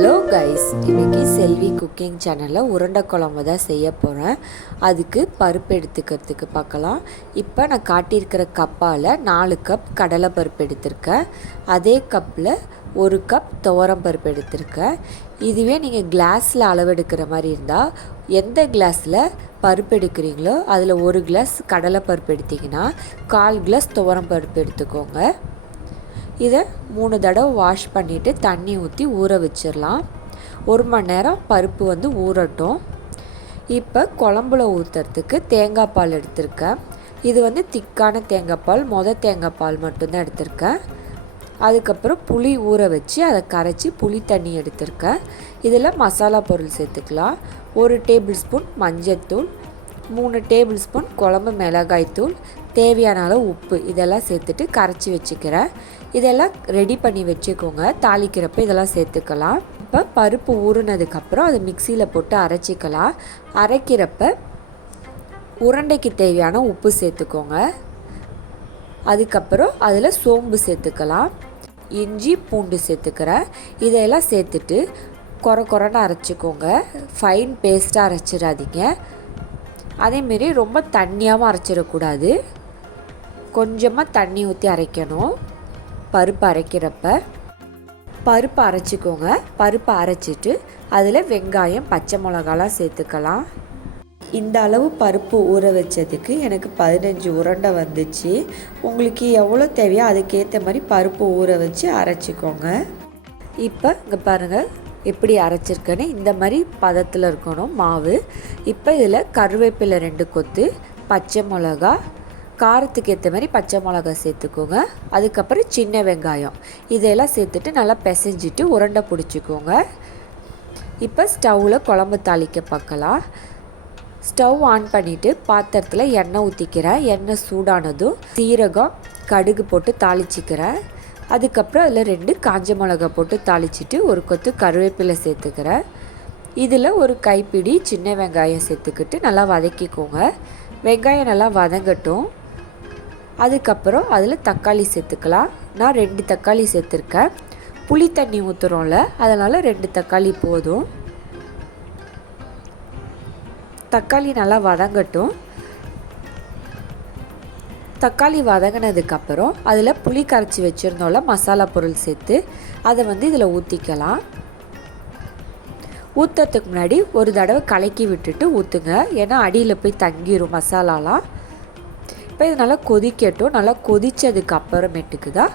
Hello guys, இன்றைக்கி செல்வி cooking சேனலில் உருண்டை குழம்பு தான் செய்ய போகிறேன். அதுக்கு பருப்பு எடுத்துக்கிறதுக்கு பார்க்கலாம். இப்போ நான் காட்டியிருக்கிற கப்பால் 4 கப் கடலை பருப்பு எடுத்திருக்கேன். அதே கப்பில் 1 கப் துவரம் பருப்பு எடுத்திருக்கேன். இதுவே நீங்கள் கிளாஸில் அளவெடுக்கிற மாதிரி இருந்தால் எந்த கிளாஸில் பருப்பு எடுக்கிறீங்களோ அதில் 1 கிளாஸ் கடலை பருப்பு எடுத்திங்கன்னா 1/4 கிளாஸ் துவரம் பருப்பு எடுத்துக்கோங்க. இதை 3 தடவை வாஷ் பண்ணிவிட்டு தண்ணி ஊற்றி ஊற வச்சிடலாம். 1 மணி நேரம் பருப்பு ஊறட்டும். இப்போ குழம்புல ஊற்றுறதுக்கு தேங்காய் பால் எடுத்திருக்கேன். இது திக்கான தேங்காய் பால், தேங்காய் பால் மட்டும்தான் எடுத்திருக்கேன். அதுக்கப்புறம் புளி ஊற வச்சு அதை கரைச்சி புளி தண்ணி எடுத்திருக்கேன். இதில் மசாலா பொருள் சேர்த்துக்கலாம். 1 டேபிள் ஸ்பூன் மஞ்சள்தூள், 3 டேபிள் ஸ்பூன் குழம்பு மிளகாய்த்தூள், தேவையான அளவு உப்பு, இதெல்லாம் சேர்த்துட்டு கரைச்சி வச்சுக்கிறேன். இதெல்லாம் ரெடி பண்ணி வச்சுக்கோங்க. தாளிக்கிறப்ப இதெல்லாம் சேர்த்துக்கலாம். இப்போ பருப்பு ஊறுனதுக்கப்புறம் அதை மிக்சியில் போட்டு அரைச்சிக்கலாம். அரைக்கிறப்ப உருண்டைக்கு தேவையான உப்பு சேர்த்துக்கோங்க. அதுக்கப்புறம் அதில் சோம்பு சேர்த்துக்கலாம். இஞ்சி பூண்டு சேர்த்துக்கிறேன். இதையெல்லாம் சேர்த்துட்டு கொரன்னு அரைச்சிக்கோங்க. ஃபைன் பேஸ்ட்டாக அரைச்சிடாதீங்க. அதேமாரி ரொம்ப தண்ணியாகவும் அரைச்சிடக்கூடாது. கொஞ்சமாக தண்ணி ஊற்றி அரைக்கணும். பருப்பு அரைக்கிறப்ப பருப்பு அரைச்சிக்கோங்க. பருப்பு அரைச்சிட்டு அதில் வெங்காயம், பச்சை மிளகாலாம் சேர்த்துக்கலாம். இந்த அளவு பருப்பு ஊற வச்சதுக்கு எனக்கு 15 உருண்டை வந்துச்சு. உங்களுக்கு எவ்வளோ தேவையோ அதுக்கேற்ற மாதிரி பருப்பு ஊற வச்சு அரைச்சிக்கோங்க. இப்போ இங்கே பாருங்கள் எப்படி அரைச்சிருக்கேன்னு. இந்த மாதிரி பதத்தில் இருக்கணும் மாவு. இப்போ இதில் கருவேப்பிலை 2 கொத்து, பச்சை மிளகா, காரத்துக்கு ஏற்ற மாதிரி பச்சை மிளகா சேர்த்துக்கோங்க. அதுக்கப்புறம் சின்ன வெங்காயம், இதெல்லாம் சேர்த்துட்டு நல்லா பிசைஞ்சிட்டு உருண்டை பிடிச்சிக்கோங்க. இப்போ ஸ்டவ்வில் குழம்பு தாளிக்க பார்க்கலாம். ஸ்டவ் ஆன் பண்ணிவிட்டு பாத்திரத்தில் எண்ணெய் ஊற்றிக்கிறேன். எண்ணெய் சூடானதும் சீரகம், கடுகு போட்டு தாளிச்சிக்கிறேன். அதுக்கப்புறம் அதில் 2 காஞ்ச மிளகா போட்டு தாளிச்சிட்டு 1 கொத்து கருவேப்பிலை சேர்த்துக்கிறேன். இதில் 1 கைப்பிடி சின்ன வெங்காயம் சேர்த்துக்கிட்டு நல்லா வதக்கிக்கோங்க. வெங்காயம் நல்லா வதங்கட்டும். அதுக்கப்புறம் அதில் தக்காளி சேர்த்துக்கலாம். நான் 2 தக்காளி சேர்த்துருக்கேன். புளி தண்ணி ஊற்றுறோம்ல, அதனால் 2 தக்காளி போதும். தக்காளி நல்லா வதங்கட்டும். தக்காளி வதங்கினதுக்கப்புறம் அதில் புளி கரைச்சி வச்சுருந்தோம்ல மசாலா பொருள் சேர்த்து அதை இதில் ஊற்றிக்கலாம். ஊற்றுறதுக்கு முன்னாடி ஒரு தடவை கலக்கி விட்டுட்டு ஊற்றுங்க. ஏன்னா அடியில் போய் தங்கிடும் மசாலாலாம். இப்போ இது நல்லா கொதிக்கட்டும். நல்லா கொதித்ததுக்கு அப்புறமேட்டுக்கு தான்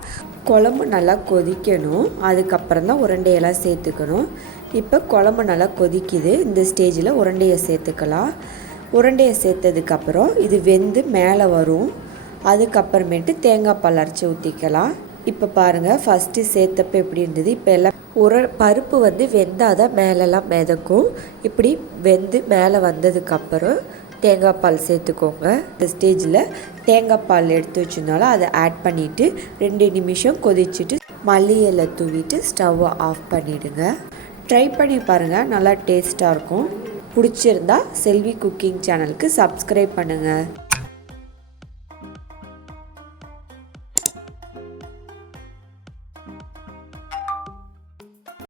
குழம்பு நல்லா கொதிக்கணும். அதுக்கப்புறம் தான் உருண்டையெல்லாம் சேர்த்துக்கணும். இப்போ குழம்பு நல்லா கொதிக்குது. இந்த ஸ்டேஜில் உருண்டையை சேர்த்துக்கலாம். உருண்டையை சேர்த்ததுக்கப்புறம் இது வெந்து மேலே வரும். அதுக்கப்புறமேட்டு தேங்காய் பால் அரைச்சி ஊற்றிக்கலாம். இப்போ பாருங்கள், ஃபஸ்ட்டு சேர்த்தப்போ எப்படி இருந்தது. இப்போ எல்லாம் பருப்பு வெந்தால் தான் மேலெல்லாம் மிதக்கும். இப்படி வெந்து மேலே வந்ததுக்கப்புறம் தேங்காய் பால் சேர்த்துக்கோங்க. இந்த ஸ்டேஜில் தேங்காய் பால் எடுத்து வச்சுருந்தாலும் அதை ஆட் பண்ணிவிட்டு 2 நிமிஷம் கொதிச்சுட்டு மல்லி இலை தூவிட்டு ஸ்டவ்வை ஆஃப் பண்ணிவிடுங்க. ட்ரை பண்ணி பாருங்கள், நல்லா டேஸ்ட்டாக இருக்கும். பிடிச்சிருந்தா செல்வி குக்கிங் சேனலுக்கு சப்ஸ்கிரைப் பண்ணுங்கள்.